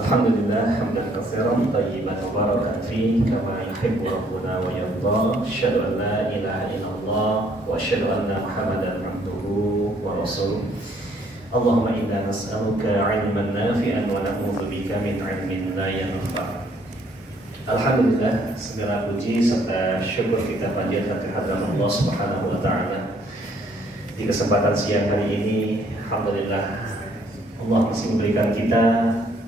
Alhamdulillah hamdan katsiran thayyiban mubarakan fi kama yuhibbu rabbuna wa yarda. Asyhadu an la ilaha illallah wa asyhadu anna Muhammadan abduhu wa rasuluh. Allahumma inna nas'aluka 'ilman nafi'an wa na'udzu bika min 'ilmin la yanfa'. Alhamdulillah, segala puji serta syukur kita panjatkan kehadirat Allah Subhanahu wa taala. Di kesempatan siang hari ini, alhamdulillah Allah masih memberikan kita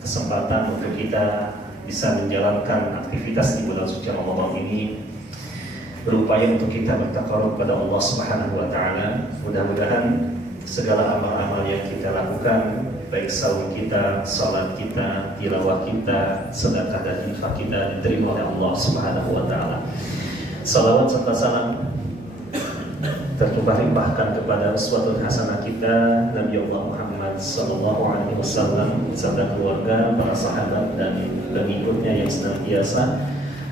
kesempatan untuk kita bisa menjalankan aktivitas di bulan suci Ramadan ini, berupaya untuk kita bertaqarrub kepada Allah Subhanahu wa taala. Mudah-mudahan segala amal-amal yang kita lakukan, baik saum kita, salat kita, tilawah kita, sedekah dan infak kita diterima oleh Allah Subhanahu wa taala. Salawat serta salam tertumpah-limpahkan kepada uswatun hasanah kita Nabi Allah Muhammad sallallahu alaihi wasallam beserta keluarga, para sahabat dan pengikutnya yang senantiasa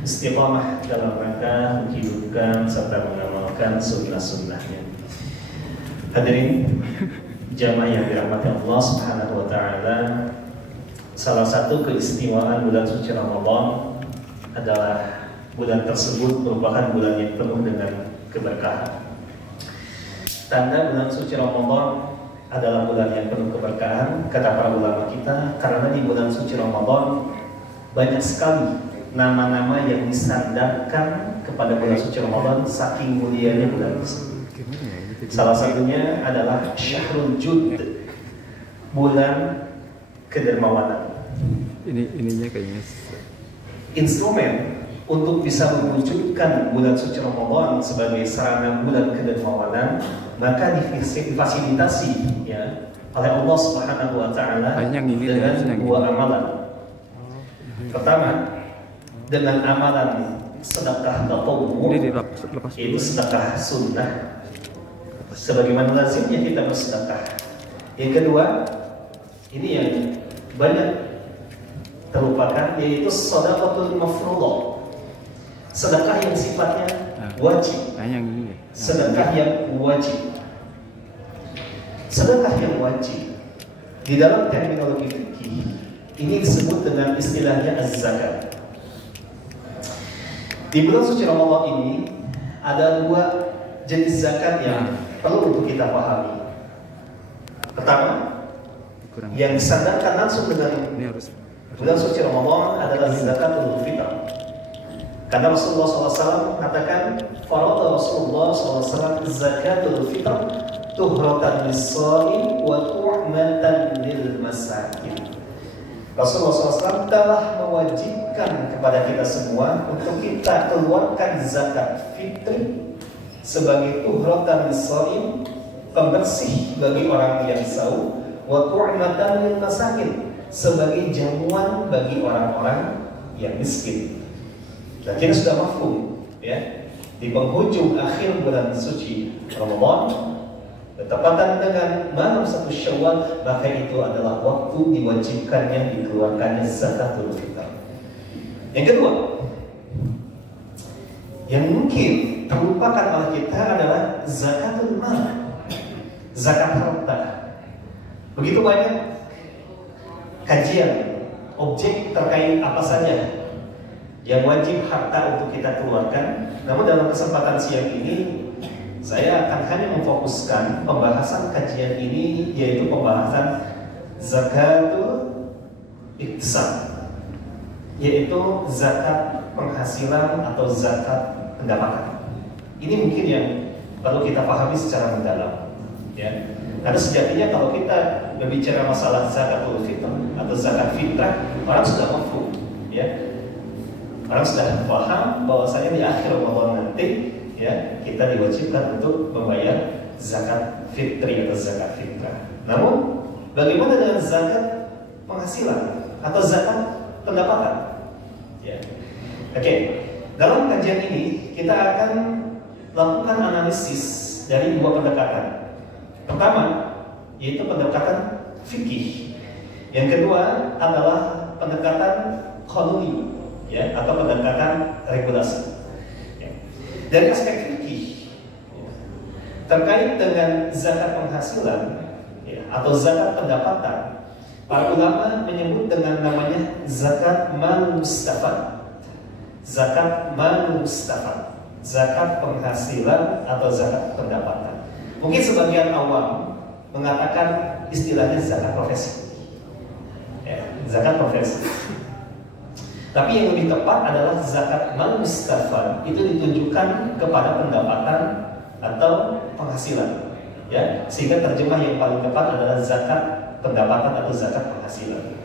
istiqamah dalam rangka menghidupkan serta mengamalkan sunnah-sunnahnya. Hadirin jamaah yang dirahmati Allah Subhanahu wa taala, salah satu keistimewaan bulan suci Ramadan adalah bulan tersebut merupakan bulan yang penuh dengan keberkahan. Tanda bulan suci Ramadan adalah bulan yang penuh keberkahan, kata para ulama kita, karena di bulan suci Ramadan banyak sekali nama-nama yang disandarkan kepada bulan suci Ramadan saking mulianya bulan tersebut. Salah satunya adalah Syahrul Jud, bulan kedermawanan. Ininya kayaknya instrumen untuk bisa mewujudkan bulan suci Ramadan sebagai sarana bulan kedermawanan, maka difasilitasi ya oleh Allah Subhanahu wa taala dengan dua amalan. Pertama, dengan amalan sedekah tatawwu, yaitu sedekah sunnah sebagaimana lazimnya kita bersedekah. Yang kedua, ini yang banyak terlupakan, yaitu sedekahul mafruḍah, sedekah yang sifatnya wajib. Sedekah yang wajib. Sedekah yang wajib di dalam terminologi fikih ini disebut dengan istilahnya az-zakat. Di bulan suci Ramadan ini ada dua jenis zakat yang perlu untuk kita pahami. Pertama, yang disandarkan langsung dengan bulan suci Ramadan adalah zakatul fitr. Karena Rasulullah SAW mengatakan, farada Rasulullah SAW zakatul fitr tuhratan lis-shaim wa tu'matan lil masakin. Rasulullah SAW telah mewajibkan kepada kita semua untuk kita keluarkan zakat fitri sebagai tuhratan lis-shaim, pembersih bagi orang yang saum, wa tu'matan lil masakin, sebagai jamuan bagi orang-orang yang miskin. Dan kita sudah mafhum ya, di penghujung akhir bulan suci Ramadan bertepatan dengan malam 1 Syawal, maka itu adalah waktu diwajibkannya dikeluarkannya zakatul fitr. Yang kedua, yang mungkin terlupakan oleh kita adalah zakatul mal, zakat harta. Begitu banyak kajian objek terkait apa saja yang wajib harta untuk kita keluarkan. Namun dalam kesempatan siang ini saya akan hanya memfokuskan pembahasan kajian ini, yaitu pembahasan zakatul iktisab, yaitu zakat penghasilan atau zakat pendapatan. Ini mungkin yang perlu kita pahami secara mendalam ya. Karena sejatinya kalau kita berbicara masalah zakatul fitr atau zakat fitrah, orang sudah mafhum ya. Orang sudah paham bahwasanya di akhir Ramadan nanti ya kita diwajibkan untuk membayar zakat fitri atau zakat fitrah. Namun bagaimana dengan zakat penghasilan atau zakat pendapatan? Ya. Oke. Dalam kajian ini kita akan lakukan analisis dari dua pendekatan. Pertama, yaitu pendekatan fikih. Yang kedua adalah pendekatan qanuni ya, atau pendekatan regulasi. Ya. Dari aspek fikih ya, terkait dengan zakat penghasilan ya, atau zakat pendapatan, Para ulama menyebut dengan namanya zakat mal mustafad. Zakat mal mustafad, zakat penghasilan atau zakat pendapatan. Mungkin sebagian awam mengatakan istilahnya zakat profesi, ya, zakat profesi. Tapi yang lebih tepat adalah zakat mal mustafad, itu ditujukan kepada pendapatan atau penghasilan, ya, sehingga terjemah yang paling tepat adalah zakat pendapatan atau zakat penghasilan.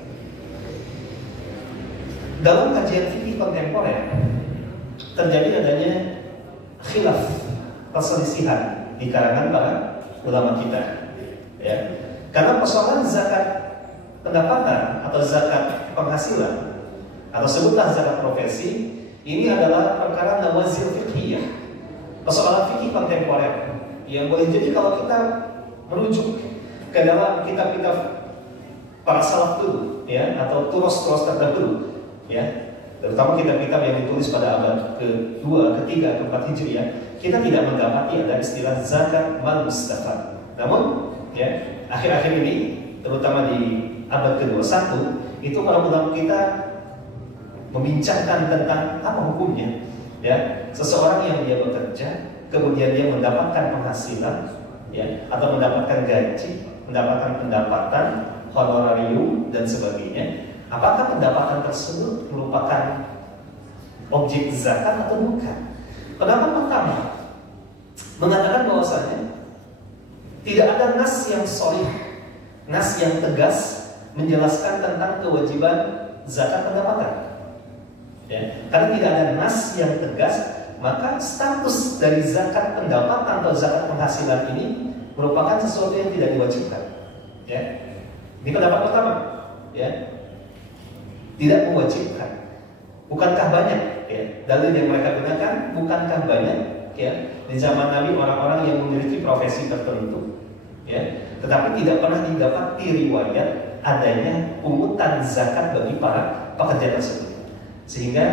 Dalam kajian fikih kontemporer terjadi adanya khilaf, perselisihan di kalangan para ulama kita, ya. Karena persoalan zakat pendapatan atau zakat penghasilan atau sebutlah zakat profesi, ini adalah perkara nawazil fiqhiyah, persoalan fikih kontemporer yang boleh jadi kalau kita merujuk ke dalam kitab-kitab para salaf dulu, ya, atau turos-turos terdahulu, ya, terutama kitab-kitab yang ditulis pada abad ke-2, ke-3, ke-4 Hijriah, kita tidak mendapati ada istilah zakat mal mustafad. Namun, ya, akhir-akhir ini, terutama di abad ke-21, itu para ulama kita membincangkan tentang apa hukumnya, ya, seseorang yang dia bekerja, kemudian dia mendapatkan penghasilan, ya, atau mendapatkan gaji, mendapatkan pendapatan, honorarium dan sebagainya. Apakah pendapatan tersebut merupakan objek zakat atau bukan? Pendapat pertama mengatakan bahwasanya tidak ada nas yang sharih, nas yang tegas menjelaskan tentang kewajiban zakat pendapatan. Ya, karena tidak ada nas yang tegas, maka status dari zakat pendapatan atau zakat penghasilan ini merupakan sesuatu yang tidak diwajibkan. Ya, ini pendapat pertama. Ya, tidak mewajibkan. Bukankah banyak, ya, dalil yang mereka gunakan? Bukankah banyak, ya, di zaman Nabi orang-orang yang memiliki profesi tertentu, ya, tetapi tidak pernah didapati riwayat adanya pungutan zakat bagi para pekerja tersebut. Sehingga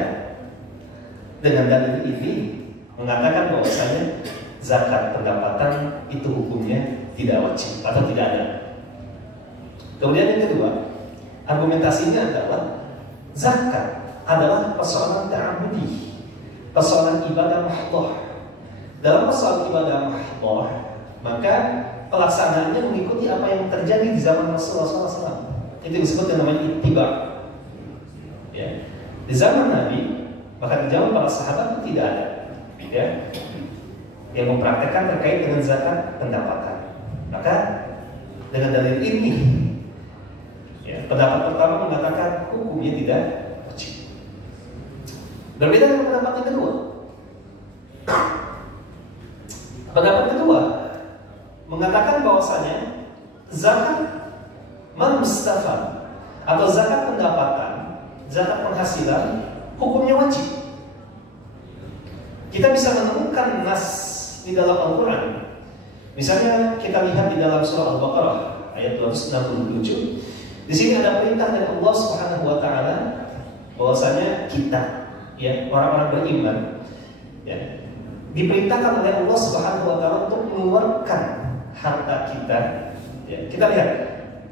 dengan dalil ini mengatakan bahwasanya zakat pendapatan itu hukumnya tidak wajib atau tidak ada. Kemudian yang kedua, argumentasinya adalah zakat adalah persoalan ta'abudi, persoalan ibadah mahdhah. Dalam persoalan ibadah mahdhah, maka pelaksanaannya mengikuti apa yang terjadi di zaman Rasulullah SAW. Itu disebut dengan namanya ittiba. Ya. Di zaman Nabi, bahkan di zaman para sahabat itu tidak ada, ya, yang mempraktekkan terkait dengan zakat pendapatan. Maka dengan dalil ini, ya, pendapat pertama mengatakan hukumnya tidak wajib. Berbeda dengan pendapat yang kedua. Pendapat kedua mengatakan bahwasanya zakat mal mustafad atau zakat pendapatan, zakat penghasilan hukumnya wajib. Kita bisa menemukan nas di dalam Al-Quran. Misalnya kita lihat di dalam surah Al-Baqarah ayat 267. Di sini ada perintah dari Allah Subhanahu wa taala bahwasanya kita, ya, orang-orang beriman, ya, diperintahkan oleh Allah Subhanahu wa taala untuk mengeluarkan harta kita. Ya, kita lihat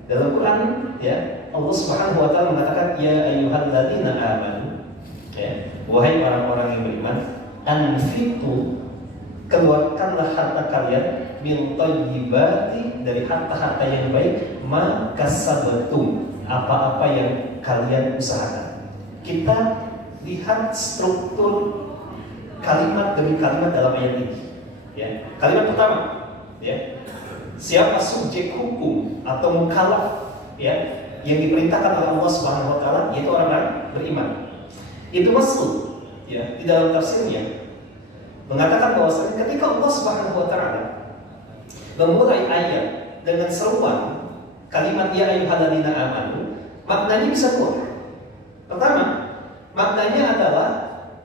dalam Quran, ya, Allah Subhanahu wa taala mengatakan ya ayyuhalladzina amanu, ya, wahai orang-orang yang beriman, anfiqu, keluarkanlah harta kalian min thayyibati, dari harta-harta yang baik, ma kasabtum, apa-apa yang kalian usahakan. Kita lihat struktur kalimat demi kalimat dalam ayat ini. Ya, kalimat pertama, ya, siapa subjek hukum atau mukallaf, ya, yang diperintahkan oleh Allah Subhanahu wa taala, yaitu orang-orang beriman. Itu masuk, ya, di dalam tafsirnya mengatakan bahwasanya ketika Allah Subhanahu wa taala memulai ayat dengan seruan kalimat ya ayyuhalladzina amanu, maknanya bisa dua. Pertama, maknanya adalah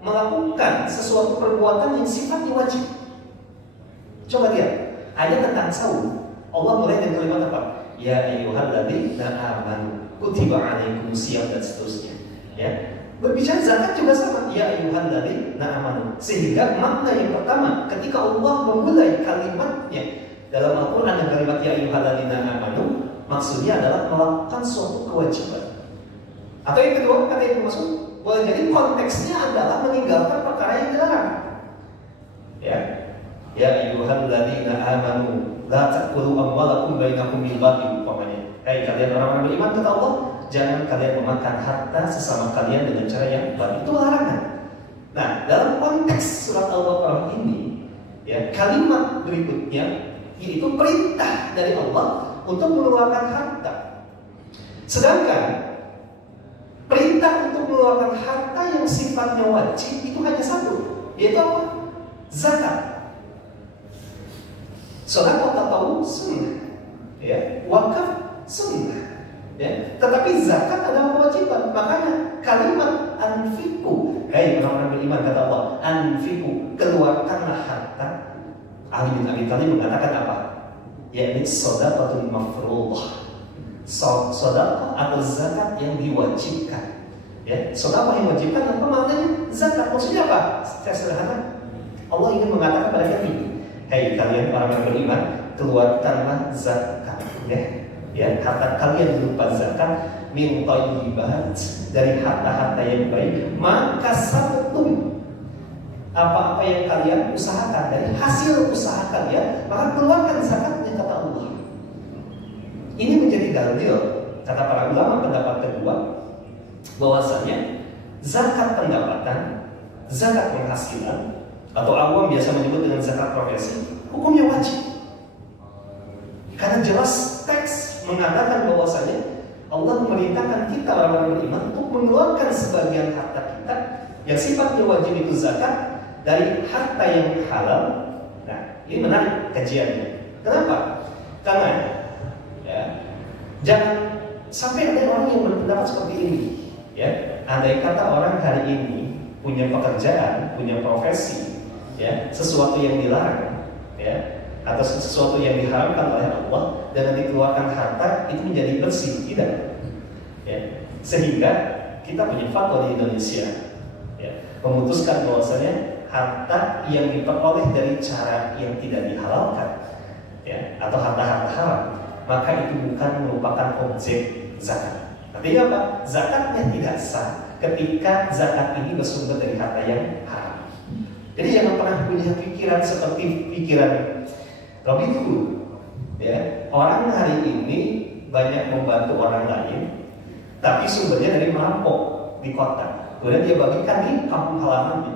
melakukan sesuatu perbuatan yang sifatnya wajib. Coba lihat ayat tentang saum. Allah mulai dengan kalimat apa? Ya ayyuhalladzina amanu kutiba alaikumusiyam, dan seterusnya. Ya. Berbicara zakat juga sama, ya ayyuhalladzina amanu. Sehingga makna yang pertama ketika Allah memulai kalimatnya dalam Al-Quran yang kalimat ya ayyuhalladzina amanu, maksudnya adalah melakukan suatu kewajiban. Atau yang kedua, kata Ibnu Mas'ud, boleh jadi konteksnya adalah meninggalkan perkara yang dilarang. Ya, ya ayyuhalladzina amanu la ta'kulu amwalakum bainakum bil batil, umpamanya. Hai kalian orang-orang beriman, kata Allah, jangan kalian memakan harta sesama kalian dengan cara yang batil. Itu larangan. Nah, dalam konteks surat Al-Baqarah ini, ya, kalimat berikutnya yaitu perintah dari Allah untuk mengeluarkan harta. Sedangkan perintah untuk mengeluarkan harta yang sifatnya wajib itu hanya satu, yaitu apa? Zakat. Sedekah atau sunnah, ya, wakaf sunnah. Ya, tetapi zakat adalah kewajiban. Makanya kalimat anfiku, hai orang-orang beriman, kata Allah, anfiku, keluarkanlah harta. Ali bin Abi Thalib mengatakan apa? Yakni shadaqatul mafruḍah. Sedekah atau zakat yang diwajibkan. Ya, sedekah yang diwajibkan apa maknanya? Zakat. Maksudnya apa? Secara sederhana, Allah ingin mengatakan pada kita ini, hai kalian orang yang beriman, keluarkanlah zakat. Ya, harta kalian berupa zakat min thayyibat, dari harta-harta yang baik, maka sabtum, apa-apa yang kalian usahakan dari hasil usaha kalian, maka keluarkan zakatnya, kata Allah. Ini menjadi dalil, kata para ulama pendapat kedua, bahwasanya zakat pendapatan, zakat penghasilan, atau awam biasa menyebut dengan zakat profesi, hukumnya wajib. Karena jelas teks mengatakan bahwasanya Allah memerintahkan kita orang-orang beriman untuk mengeluarkan sebagian harta kita yang sifatnya wajib itu zakat dari harta yang halal. Nah, ini menarik kajiannya. Kenapa? Karena ya, jangan sampai ada orang yang berpendapat seperti ini. Ya, andai kata orang hari ini punya pekerjaan, punya profesi, ya, sesuatu yang dilarang, ya, atau sesuatu yang diharamkan oleh Allah, dan dikeluarkan harta itu menjadi bersih, tidak? Ya, sehingga kita punya fatwa di Indonesia, ya, memutuskan bahwasanya harta yang diperoleh dari cara yang tidak dihalalkan, ya, atau harta-harta haram, maka itu bukan merupakan objek zakat. Artinya apa? Zakatnya tidak sah ketika zakat ini bersumber dari harta yang haram. Jadi jangan pernah punya pikiran seperti pikiran Robin Hood. Ya, orang hari ini banyak membantu orang lain, tapi sumbernya dari merampok di kota, kemudian dia bagikan di kampung halamannya.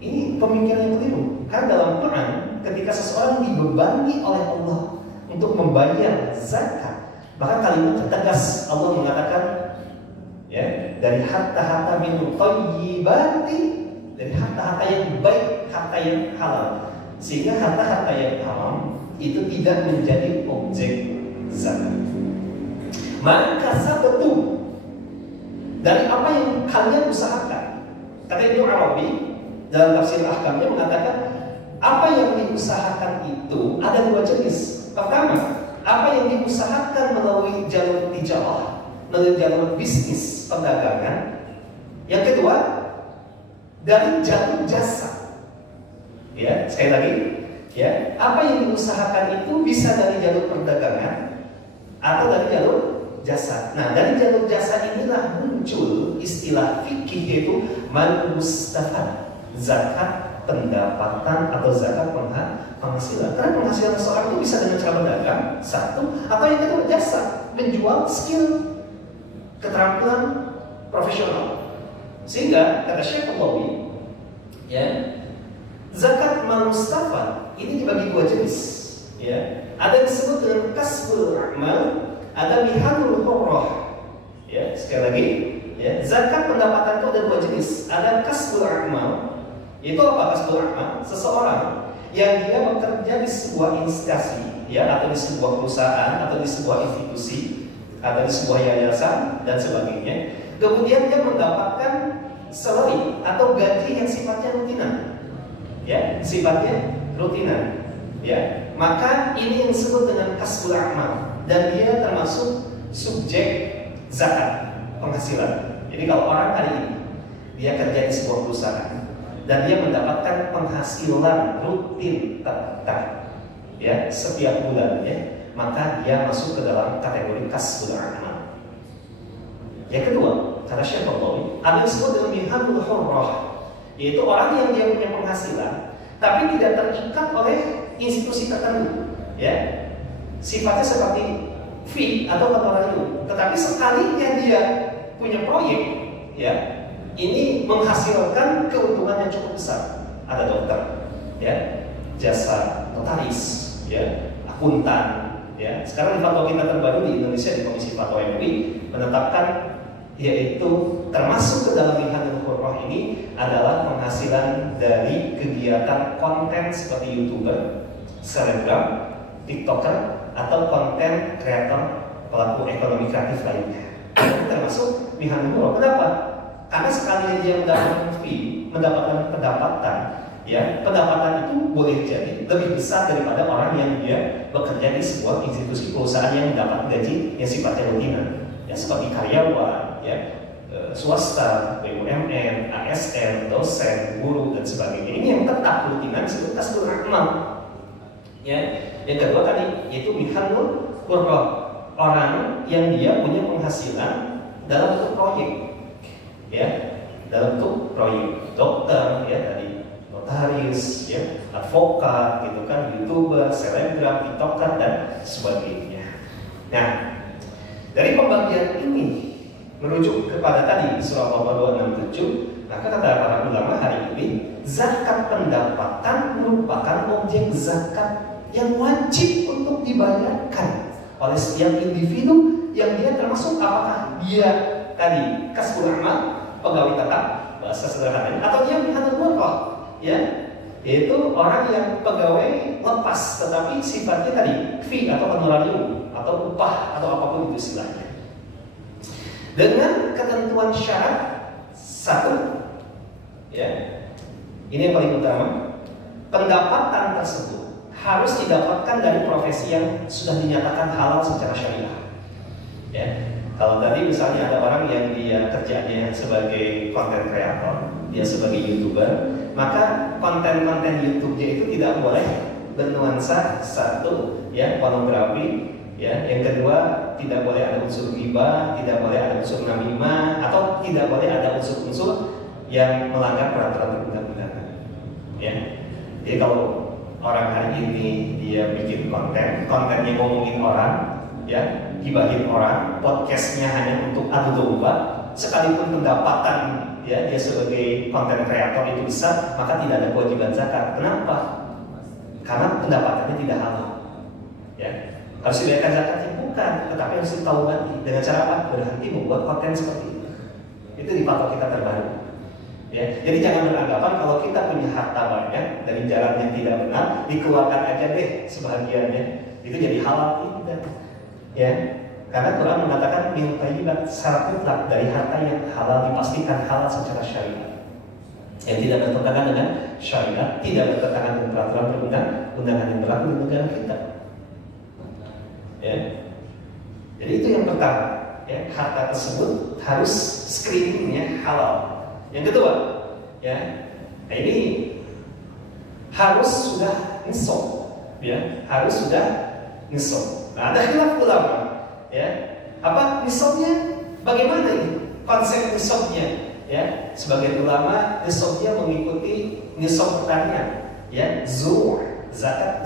Ini pemikiran yang keliru. Karena dalam Quran, ketika seseorang dibebani oleh Allah untuk membayar zakat, maka kalimat tegas Allah mengatakan, ya, dari harta-harta min thayyibati, dari harta-harta yang baik, harta yang halal, sehingga harta-harta yang haram itu tidak menjadi objek zakat. Maka sabtu dari apa yang kalian usahakan, kata Ibnu Arabi dalam tafsir ahkamnya mengatakan, apa yang diusahakan itu ada dua jenis. Pertama, apa yang diusahakan melalui jalur tijarah, melalui jalur bisnis perdagangan. Yang kedua, dari jalur jasa. Ya, sekali lagi, ya, apa yang diusahakan itu bisa dari jalur perdagangan atau dari jalur jasa. Nah, dari jalur jasa inilah muncul istilah fikih, yaitu mal mustafad, zakat pendapatan atau zakat penghasilan. Karena penghasilan seorang itu bisa dengan cara berdagang, satu, atau yang kedua jasa, menjual skill, keterampilan profesional. Sehingga kata Syekh Al-Bawi, ya, zakat mal mustafad ini dibagi dua jenis, ya. Ada yang disebut dengan kasbul amal, ada mihanul hurrah. Ya, sekali lagi, ya, zakat pendapatan itu ada dua jenis. Ada kasbul amal, yaitu apa kasbul amal? Seseorang yang dia bekerja di sebuah instansi, ya, atau di sebuah perusahaan, atau di sebuah institusi, atau di sebuah yayasan dan sebagainya. Kemudian dia mendapatkan salary atau gaji yang sifatnya rutinan. Ya, sifatnya rutinan, ya, maka ini yang disebut dengan kasbul amal, dan dia termasuk subjek zakat penghasilan. Jadi kalau orang hari ini dia kerja di sebuah perusahaan dan dia mendapatkan penghasilan rutin tetap, ya, setiap bulan, ya, maka dia masuk ke dalam kategori kasbul a'mal. Yang kedua, kata Syekh Al-Baghawi, ada yang disebut dengan mihanul hurrah, yaitu orang yang dia punya penghasilan tapi tidak terikat oleh institusi tertentu, ya. Sifatnya seperti fee atau honorarium, tetapi sekalinya dia punya proyek, ya, ini menghasilkan keuntungan yang cukup besar. Ada dokter, ya, jasa notaris, ya, akuntan, ya. Sekarang di fatwa kita terbaru di Indonesia di Komisi Fatwa MUI menetapkan yaitu termasuk ke dalam mihanul hurrah ini adalah penghasilan dari kegiatan konten seperti YouTuber, selebgram, TikToker, atau konten kreator pelaku ekonomi kreatif lainnya. Ini termasuk mihanul hurrah. Kenapa? Karena sekali dia mendapatkan pendapatan, ya, pendapatan itu boleh jadi lebih besar daripada orang yang dia bekerja di sebuah institusi perusahaan yang mendapat gaji yang sifatnya rutinan, ya, seperti karyawan, ya, swasta, BUMN, ASN, dosen, guru dan sebagainya. Ini yang tetap rutinan disebut kasbul a'mal. Ya, yang kedua tadi yaitu mihanul hurrah, orang yang dia punya penghasilan dalam bentuk proyek, ya, dalam bentuk proyek dokter, ya, dari notaris, ya, advokat, gitu kan, YouTuber, selebgram, TikToker dan sebagainya. Nah, dari pembagian ini merujuk kepada tadi surah Al-Baqarah 267, maka kata para ulama hari ini zakat pendapatan merupakan objek zakat yang wajib untuk dibayarkan oleh setiap individu yang dia termasuk apakah dia tadi kasbul a'mal, pegawai tetap bahasa sederhananya, atau dia mihanul hurrah, ya, yaitu orang yang pegawai lepas tetapi sifatnya tadi fee atau honorarium atau upah atau apapun itu istilahnya. Dengan ketentuan syarat satu, ya, ini yang paling utama, pendapatan tersebut harus didapatkan dari profesi yang sudah dinyatakan halal secara syariah. Ya, kalau tadi misalnya ada orang yang dia kerjanya sebagai content creator, dia sebagai YouTuber, maka konten-konten YouTube-nya itu tidak boleh bernuansa satu, ya, pornografi. Ya, yang kedua tidak boleh ada unsur ghibah, tidak boleh ada unsur namimah, atau tidak boleh ada unsur-unsur yang melanggar peraturan perundang-undangan. Ya, jadi kalau orang hari ini dia bikin kontennya ngomongin orang, ya, gibahin orang, podcastnya hanya untuk adu domba, sekalipun pendapatan, ya, dia sebagai konten kreator itu besar, maka tidak ada kewajiban zakat. Kenapa? Karena pendapatannya tidak halal. Ya. Harus dibayarkan zakatnya? Bukan, tetapi harus ditaubati. Dengan cara apa? Berhenti membuat konten seperti itu. Itu di fatwa kita terbaru. Ya, jadi jangan beranggapan kalau kita punya harta banyak dari jalan yang tidak benar, dikeluarkan aja deh sebahagiannya. Itu jadi halal, tidak. Ya, karena Quran mengatakan min thayyibat, syarat mutlak dari harta yang halal dipastikan halal secara syariat. Yang tidak bertentangan dengan syariat, tidak bertentangan dengan peraturan perundang-undangan yang berlaku di negara kita. Ya, jadi itu yang pertama, ya, harta tersebut harus screeningnya halal. Yang kedua, ya, ini harus sudah nisab, ya, harus sudah nisab. Nah, ada khilaf ulama, ya, apa nisabnya? Bagaimana ini konsep nisabnya? Ya, sebagian ulama nisabnya mengikuti nisab pertanian, ya, zakat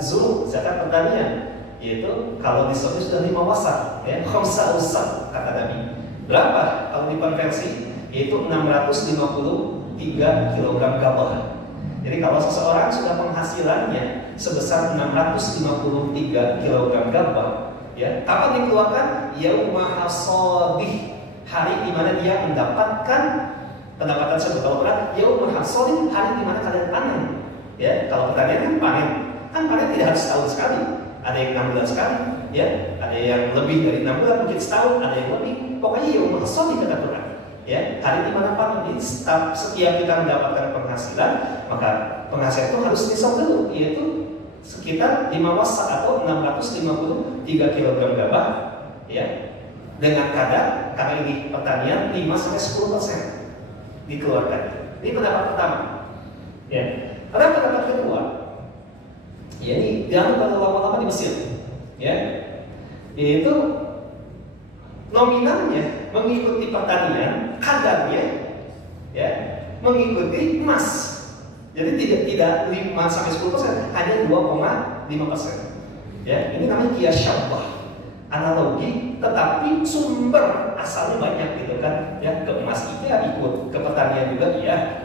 pertanian. Yaitu kalau nisabnya sudah 5 wasak, ya, khamsa usaq kata Nabi. Berapa kalau dikonversi? Yaitu 653 kg gabah. Jadi kalau seseorang sudah penghasilannya sebesar 653 kg gabah, ya, kapan dikeluarkan? Yauma hasadih, hari di mana dia mendapatkan pendapatan tersebut. Kalau berat, yauma hasadih, hari di mana kalian panen. Ya, kalau pertanian kan panen tidak harus setahun sekali. Ada yang 6 bulan sekali, ya, ada yang lebih dari 6 bulan, mungkin setahun, ada yang lebih. Pokoknya yaumul hasad kata Quran. Ya, hari di mana panen. Ini setiap kita mendapatkan penghasilan, maka penghasilan itu harus nisab dulu, yaitu sekitar 5 wasak atau 653 kg gabah, ya. Dengan kadar, karena ini pertanian, 5-10% dikeluarkan. Ini pendapat pertama. Ya. Ada pendapat kedua. Ya, ini diambil oleh ulama-ulama di Mesir. Ya, yaitu nominalnya mengikuti pertanian, kadarnya ya mengikuti emas. Jadi tidak 5-10%, hanya 2,5%. Ya, ini namanya qiyas syabbah, analogi, tetapi sumber asalnya banyak gitu kan. Ya, ke emas iya ikut, ke pertanian juga iya.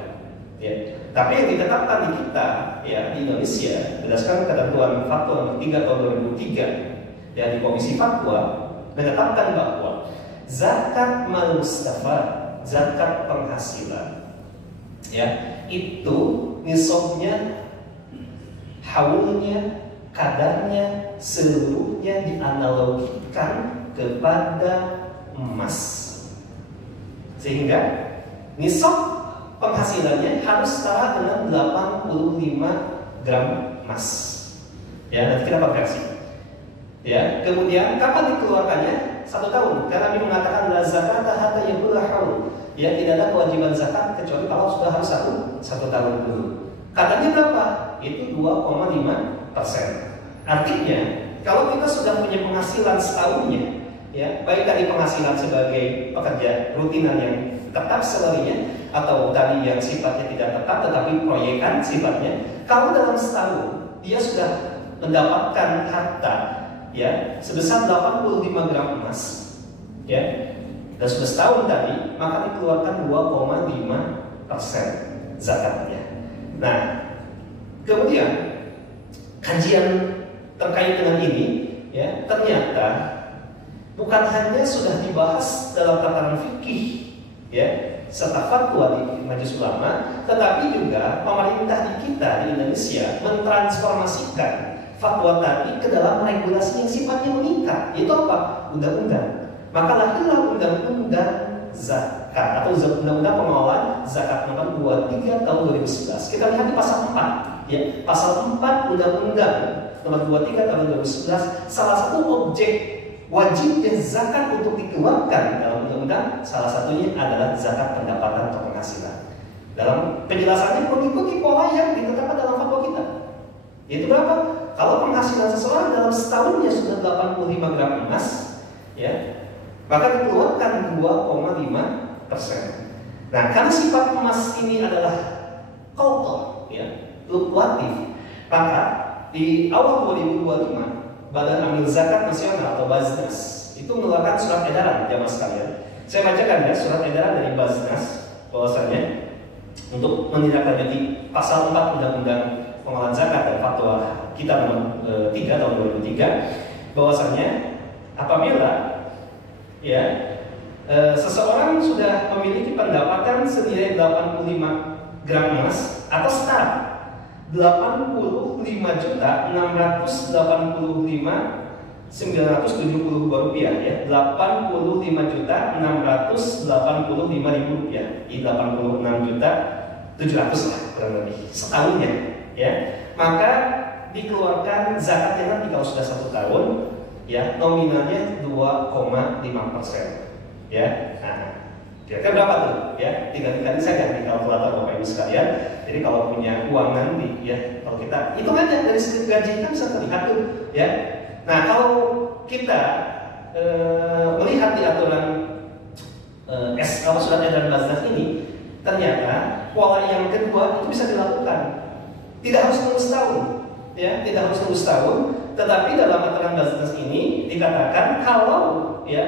Ya. Tapi yang ditetapkan di kita ya di Indonesia berdasarkan ketentuan Fatwa nomor 3 tahun 2003 ya di Komisi Fatwa menetapkan bahwa zakat mal mustafad, zakat penghasilan ya itu nisabnya, haulnya, kadarnya seluruhnya dianalogikan kepada emas, sehingga nisab penghasilannya harus setara dengan 85 gram emas. Ya, nanti kita konversi. Ya, kemudian kapan dikeluarkannya? 1 tahun. Karena Nabi mengatakan la zakata hatta yablugha haul. Ya, tidak ada kewajiban zakat kecuali kalau sudah harus satu tahun dulu. Katanya berapa? Itu 2,5%. Artinya, kalau kita sudah punya penghasilan setahunnya, ya, baik dari penghasilan sebagai pekerja rutinan yang tetap salarinya atau tadi yang sifatnya tidak tetap tetapi proyekan sifatnya, kalau dalam setahun dia sudah mendapatkan harta ya sebesar 85 gram emas ya dan sudah setahun tadi, maka dikeluarkan 2,5% zakatnya. Nah, kemudian kajian terkait dengan ini ya ternyata bukan hanya sudah dibahas dalam tataran fikih ya serta fatwa di Majelis Ulama, tetapi juga pemerintah di kita di Indonesia mentransformasikan fatwa tadi ke dalam regulasi yang sifatnya mengikat, yaitu apa? Undang-undang. Maka lahirlah undang-undang zakat atau undang-undang pengelolaan zakat nomor 23 tahun 2011. Kita lihat di pasal 4 ya, pasal 4 undang-undang nomor 23 tahun 2011, salah satu objek wajibnya zakat untuk dikeluarkan dalam undang-undang salah satunya adalah zakat pendapatan atau penghasilan. Dalam penjelasannya mengikuti pola yang ditetapkan dalam fatwa kita. Yaitu berapa? Kalau penghasilan seseorang dalam setahunnya sudah 85 gram emas, ya, maka dikeluarkan 2,5%. Nah, karena sifat emas ini adalah kotor, ya, fluktuatif, maka di awal 2025 Badan Amil Zakat Nasional atau Baznas itu mengeluarkan surat edaran jamaah sekalian. Saya bacakan ya surat edaran dari Baznas bahwasanya untuk menindaklanjuti pasal 4 Undang-Undang Pengelolaan Zakat dan Fatwa kita nomor 3 tahun 2003 bahwasanya apabila ya seseorang sudah memiliki pendapatan senilai 85 gram emas atau setara 85.685.970 rupiah ya, 85.685.000 rupiah, di 86.700 lah kurang lebih setahunnya ya. Maka dikeluarkan zakatnya nanti kalau sudah 1 tahun ya, nominalnya 2,5% ya. Nah, kira-kira berapa tuh ya? Tinggal saja di kalkulator Bapak Ibu sekalian. Jadi kalau punya uang nanti ya, kalau kita hitung aja dari segi gaji kita bisa terlihat tuh ya. Nah, kalau kita melihat di aturan kalau surat edaran Baznas ini, ternyata pola yang kedua itu bisa dilakukan. Tidak harus tunggu setahun ya, tidak harus tunggu setahun, tetapi dalam aturan Baznas ini dikatakan kalau ya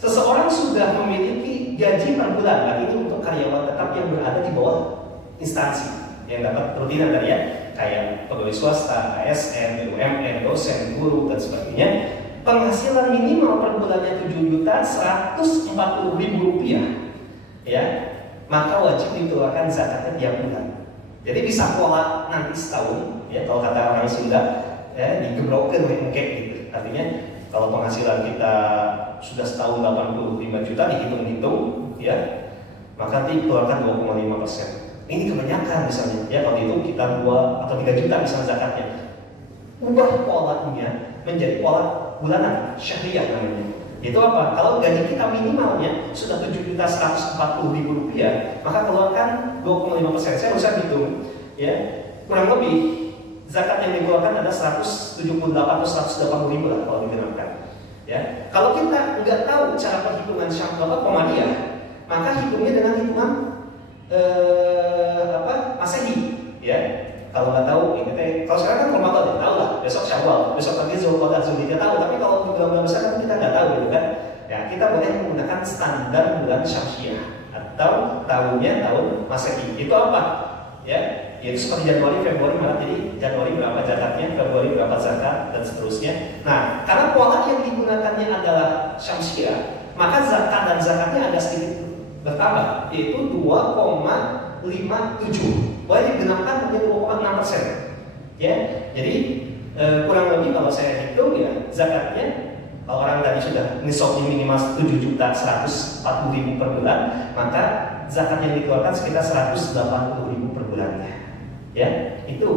seseorang sudah memiliki gaji per bulan, nah ini untuk karyawan tetap yang berada di bawah instansi yang dapat rutinan tadi ya, kayak pegawai swasta, ASN, BUMN, dosen, guru dan sebagainya. Penghasilan minimal per bulannya 7.140.000 rupiah, ya, maka wajib dikeluarkan zakatnya tiap bulan. Jadi bisa pola nanti setahun, ya kalau kata orang Sunda, ya digebroken mungkin gitu. Artinya kalau penghasilan kita sudah setahun 85 juta dihitung-hitung, ya, maka dikeluarkan 2,5%. Ini kebanyakan misalnya, ya kalau itu kita 2 atau 3 juta misalnya zakatnya. Ubah polanya menjadi pola bulanan, syahriah namanya. Itu apa? Kalau gaji kita minimalnya sudah 7.140.000 rupiah, maka keluarkan 2,5%. Saya bisa hitung, ya, kurang lebih zakat yang dikeluarkan ada 178 atau 180.000 lah kalau digenapkan. Ya, kalau kita nggak tahu cara perhitungan Komariah, maka hitungnya dengan hitungan Masehi. Ya, kalau nggak tahu, kalau sekarang kan Ramadan ya tahu lah, besok Syawal, besok lagi Zulqa'dah, Zulhijjah tahu. Tapi kalau di bulan-bulan besar kan kita nggak tahu gitu kan. Ya, kita boleh menggunakan standar bulan Syamsiah atau tahunnya tahun Masehi. Itu apa? Ya, yaitu seperti Januari, Februari, Maret. Jadi Januari berapa zakatnya, Februari berapa zakat, dan seterusnya. Nah, karena pola yang digunakannya adalah Syamsiah, maka zakat dan zakatnya agak sedikit bertambah, yaitu 2,57. Boleh digenapkan menjadi 2,6%. Ya, jadi kurang lebih kalau saya hitung ya zakatnya, kalau orang tadi sudah nisabnya minimal 7.140.000 per bulan, maka zakat yang dikeluarkan sekitar 180.000 per bulannya. Ya, itu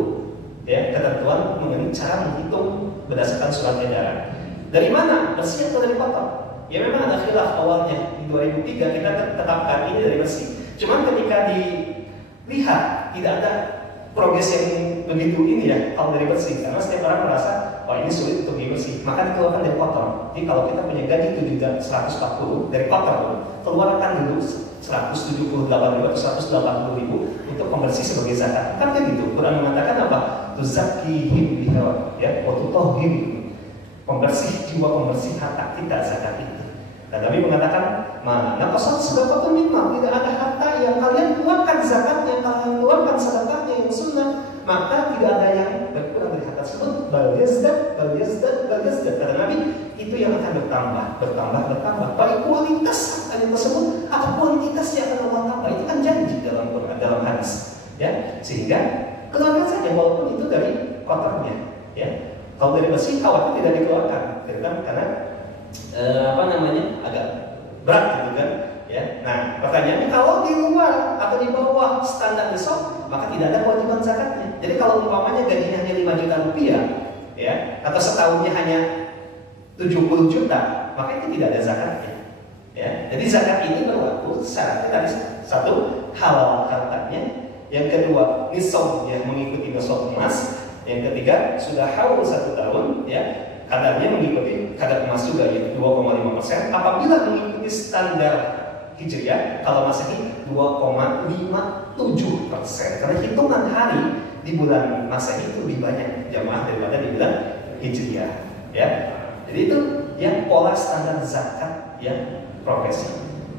ya ketentuan mengenai cara menghitung berdasarkan surat edaran. Dari mana? Bersih atau dari kotor? Ya memang ada khilaf awalnya. Di 2003 kita tetapkan ini dari bersih. Cuman ketika dilihat tidak ada progres yang begitu ini ya kalau dari bersih, karena setiap orang merasa wah ini sulit untuk bersih, maka dikeluarkan dari kotor. Jadi kalau kita punya gaji 7.140 dari kotor, keluarkan dulu 178.000 atau 180.000 untuk konversi sebagai zakat. Kan kayak gitu. Quran mengatakan apa? Tuzakihim biha, ya, wa tutahhirihim. Konversi jiwa, konversi harta kita zakat itu. Dan Nabi mengatakan, mana qasat sedekatun mimma, tidak ada harta yang kalian keluarkan zakatnya, kalian keluarkan sedekahnya yang sunnah, maka tidak ada yang berkurang dari harta tersebut. Bal yazdad. Kata Nabi, itu yang akan bertambah. Baik kualitas harta tersebut atau kuantitasnya akan bertambah. Itu kan janji dalam Quran, dalam hadis. Ya, sehingga keluarkan saja walaupun itu dari kotornya. Ya, kalau dari bersih khawatir tidak dikeluarkan, karena agak berat gitu kan. Ya, nah pertanyaannya kalau di luar atau di bawah standar nisab, maka tidak ada kewajiban zakatnya. Jadi kalau umpamanya gajinya hanya 5 juta rupiah, ya, atau setahunnya hanya 70 juta, maka itu tidak ada zakatnya. Ya, jadi zakat ini berlaku syaratnya tadi satu halal hartanya, yang kedua nisab ya mengikuti nisab emas, yang ketiga sudah haul 1 tahun ya kadarnya mengikuti kadar emas juga ya 2,5%. Apabila mengikuti standar Hijriah, kalau Masehi 2,57%. Karena hitungan hari di bulan Masehi itu lebih banyak jamaah daripada di bulan Hijriah. Ya, jadi itu yang pola standar zakat yang profesi.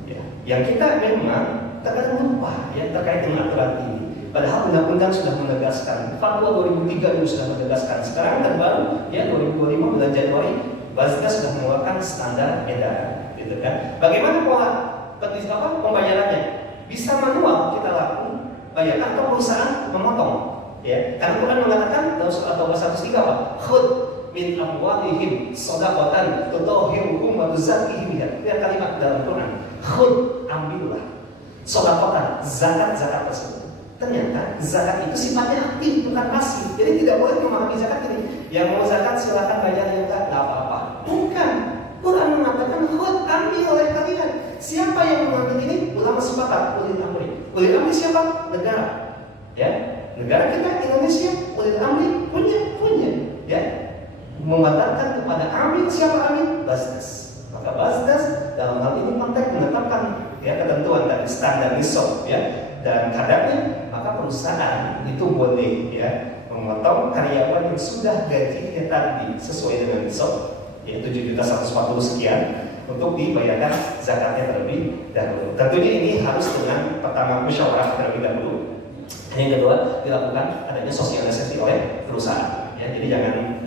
Ya. Yang kita memang terkadang lupa ya terkait dengan aturan ini. Padahal undang-undang sudah menegaskan, Fatwa 2003 itu sudah menegaskan. Sekarang terbaru ya 2025 bulan Januari, Bazda sudah mengeluarkan standar edaran, gitu kan? Bagaimana pola pembayarannya? Bisa manual kita lakukan, bayarkan atau perusahaan memotong. Ya, karena Quran mengatakan dalam surat Taubah 103 apa? Khud min amwalihim shadaqatan tutahhiruhum wa tuzakkihim biha. Itu kalimat dalam Quran. Khud, ambillah shadaqatan, zakat tersebut. Ternyata zakat itu sifatnya aktif bukan pasif. Jadi tidak boleh memahami zakat ini. Yang mau zakat silakan bayar, yang enggak apa-apa. Bukan. Quran mengatakan khud, ambil oleh kalian. Siapa yang mengambil ini? Ulama sepakat, ulil amri. Ulil amri siapa? Negara. Ya, negara kita Indonesia, ulil amri punya. Ya, membatalkan kepada amil. Siapa amil? Bazdas. Maka Bazdas dalam hal ini konteks menetapkan ya ketentuan dari standar nisab ya dan kadarnya, maka perusahaan itu boleh ya memotong karyawan yang sudah gajinya tadi sesuai dengan nisab ya 7.140 sekian untuk dibayarkan zakatnya terlebih dahulu. Tentunya ini harus dengan pertama musyawarah terlebih dahulu. Yang kedua dilakukan adanya sosialisasi oleh perusahaan. Ya, jadi jangan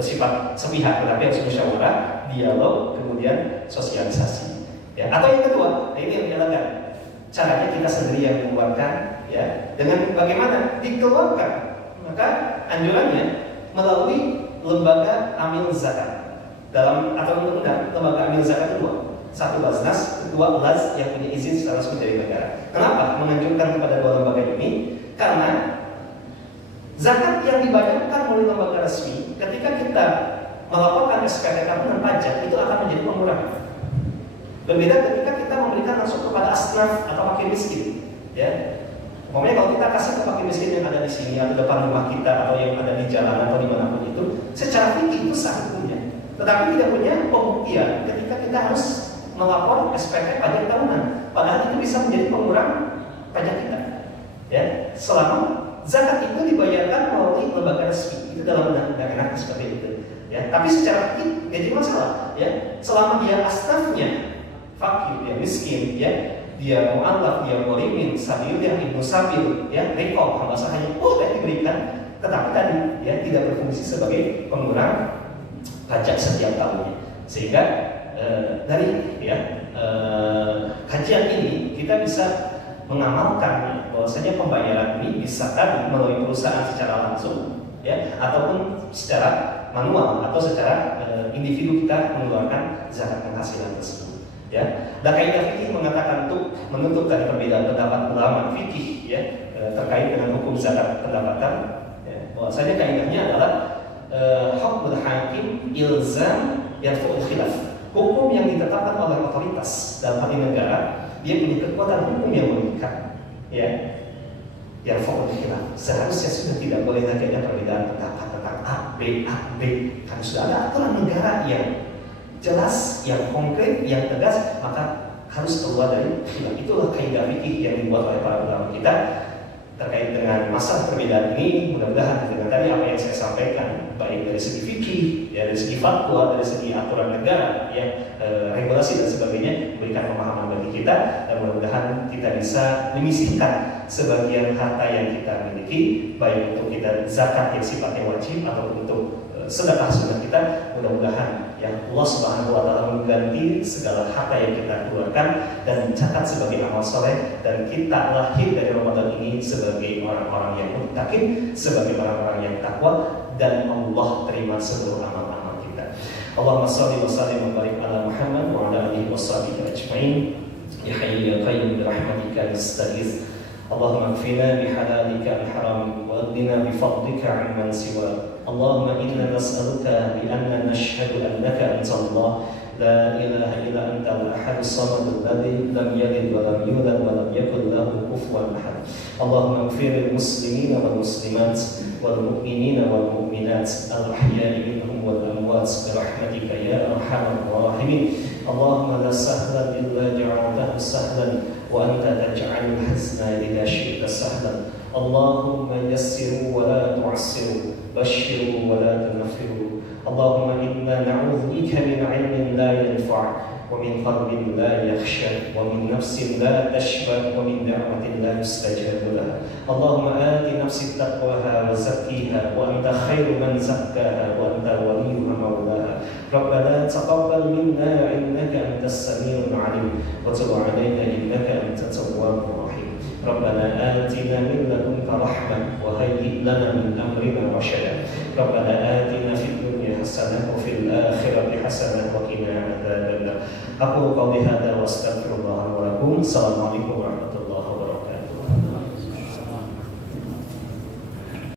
bersifat sepihak, tetapi harus musyawarah, dialog, kemudian sosialisasi. Ya, atau yang kedua, nah ini yang dilakukan. Caranya kita sendiri yang mengeluarkan, ya, dengan bagaimana dikeluarkan. Maka anjurannya melalui lembaga amil zakat. Dalam aturan undang lembaga amil zakat itu dua. Satu Baznas, kedua Laz yang punya izin secara resmi dari negara. Kenapa menganjurkan kepada dua lembaga ini? Karena zakat yang dibayarkan oleh lembaga resmi ketika kita melaporkan SPT dan pajak itu akan menjadi pengurangan. Berbeda ketika kita memberikan langsung kepada asnaf atau fakir miskin. Ya, umpamanya kalau kita kasih ke fakir miskin yang ada di sini atau depan rumah kita atau yang ada di jalan atau dimanapun itu, secara fikih itu sah hukumnya. tetapi tidak punya pembuktian ketika kita harus melapor SPT pajak tahunan, padahal itu bisa menjadi pengurang pajak kita. Ya, selama zakat itu dibayarkan melalui lembaga resmi, itu dalam undang-undang seperti itu. Ya, tapi secara fikih jadi masalah. Ya, selama dia asnafnya fakir, dia miskin, ya, dia mu'allaf, dia mu'limin, sabil, dia ibnu sabil, ya, rekor, bahasanya boleh diberikan, tetapi tadi ya tidak berfungsi sebagai pengurang pajak setiap tahunnya. Sehingga dari kajian ini kita bisa mengamalkan bahwasanya pembayaran ini bisa tadi melalui perusahaan secara langsung, ya, ataupun secara manual atau secara individu kita mengeluarkan zakat penghasilan tersebut. Ya, dan kaidah fikih mengatakan untuk menutup dari perbedaan pendapat ulama fikih, ya, terkait dengan hukum zakat pendapatan. Ya, bahwasanya kaidahnya adalah hukmul hakim ilzam yarfa'ul khilaf. Hukum yang ditetapkan oleh otoritas dalam hal negara, dia punya kekuatan hukum yang mengikat, ya, yarfa'ul khilaf. Seharusnya sudah tidak boleh lagi ada perbedaan pendapat tentang A, B, kan sudah ada aturan negara yang jelas, yang konkret, yang tegas, maka harus keluar dari khilaf. Itulah kaidah fikih yang dibuat oleh para ulama kita terkait dengan masalah perbedaan ini. Mudah-mudahan dengan tadi apa yang saya sampaikan, baik dari segi fikih, ya, dari segi fatwa, dari segi aturan negara, ya, regulasi dan sebagainya, memberikan pemahaman bagi kita, dan mudah-mudahan kita bisa menyisihkan sebagian harta yang kita miliki, baik untuk kita zakat yang sifatnya wajib ataupun untuk sedekah sunnah kita. Mudah-mudahan yang Allah Subhanahu wa taala mengganti segala harta yang kita keluarkan dan dicatat sebagai amal soleh, dan kita lahir dari Ramadan ini sebagai orang-orang yang muttaqin, sebagai orang-orang yang takwa, dan Allah terima seluruh amal-amal kita. Allahumma shalli wa sallim wa barik ala Muhammad wa ala alihi washabihi ajmain. Ya hayyu ya qayyum bi rahmatika nastaghits. Allahumma kfina bihalalika an haramik wa aghnina bi fadlika amman siwak. Allahumma inna nas'aluka bi anna nashhadu annaka antallah la ilaha illa anta al-ahadus samad alladhi lam yalid wa lam yulad wa lam yakul lahu kufuwan ahad. Allahumma ighfir lil muslimina wal muslimat wal mu'minina wal mu'minat al-ahya'i minhum wal amwat bi rahmatika ya arhamar rahimin. Allahumma la sahla illa ja'altahu sahlan wa anta taj'alul hazna idza syi'ta sahlan. Allahumma yassiru wa la tu'assiru, bashiru wa la tunaffiru. Allahumma inna na'udzu bika min 'ilmin la yanfa' wa min qalbin la yakhsha wa min nafsin la tashba wa min da'watin la yustajabu laha. Allahumma ati nafsi taqwaha wa zakkiha wa anta khairu man zakkaha wa anta waliyuha mawlaha. Rabbana taqabbal minna innaka antas samiul 'alim wa tub 'alaina innaka antat tawwabur rahim. Rabbana atina min ladunka rahmah wa hayyi' lana min amrina rashada. Rabbana atina fid dunya hasanah wa fil akhirati hasanah wa qina adzabannar. Aku qouli hadza wa astaghfirullah wa lakum. Assalamualaikum